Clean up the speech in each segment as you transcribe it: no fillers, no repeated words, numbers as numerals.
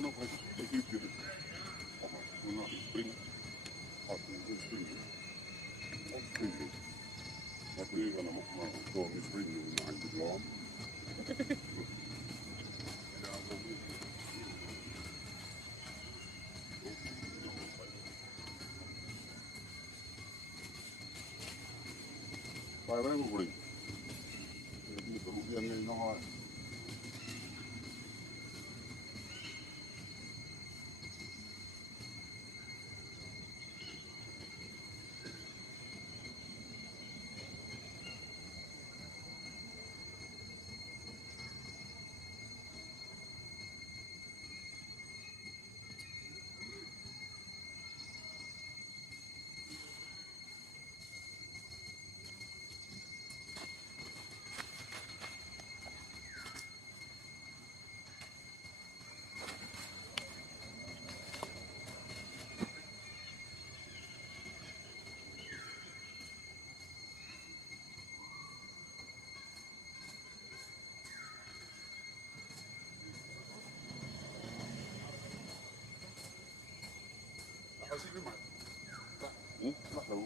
nog even dit. Doe nog iets springen. Als je een springen. Of springen. Dat kun je dan ook maar door een springen in een handjelaan. Vài bé một bình. Thì tụi tiền này nó How's he doing? Hello.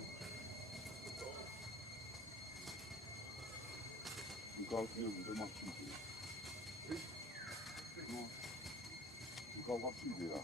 You can't feel the much easier. You can't watch you there.